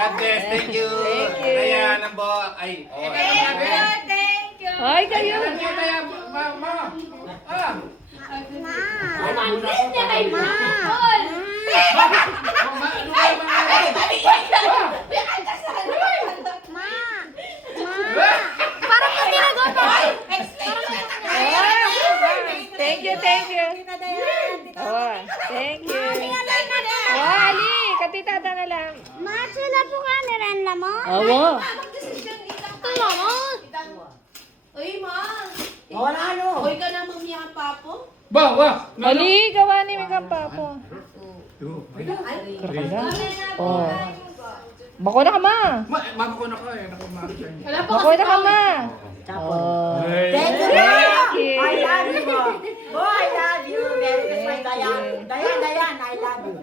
God bless. Thank you. Thank you. Kaya nang bo. Ay. Oh, Thank you. Ay, kayo. Parang kami nagawa. Thank you, thank you. Oh, thank you. Oh, Ali, katitada na lang. Ma, sila po ka ni Renda mo? Awo. Tuwa mo. Uy, ma. Wala ano. Uy ka na mamaya papo. Ali, gawa ni Mika Papo. Oh. Bako na ka, ma. Mama ko na ka eh. Bako na ka, ma. Oh. Thank you. Thank you. I love you. Oh, I love you. Merry Christmas, Dayan. Dayan, I love you.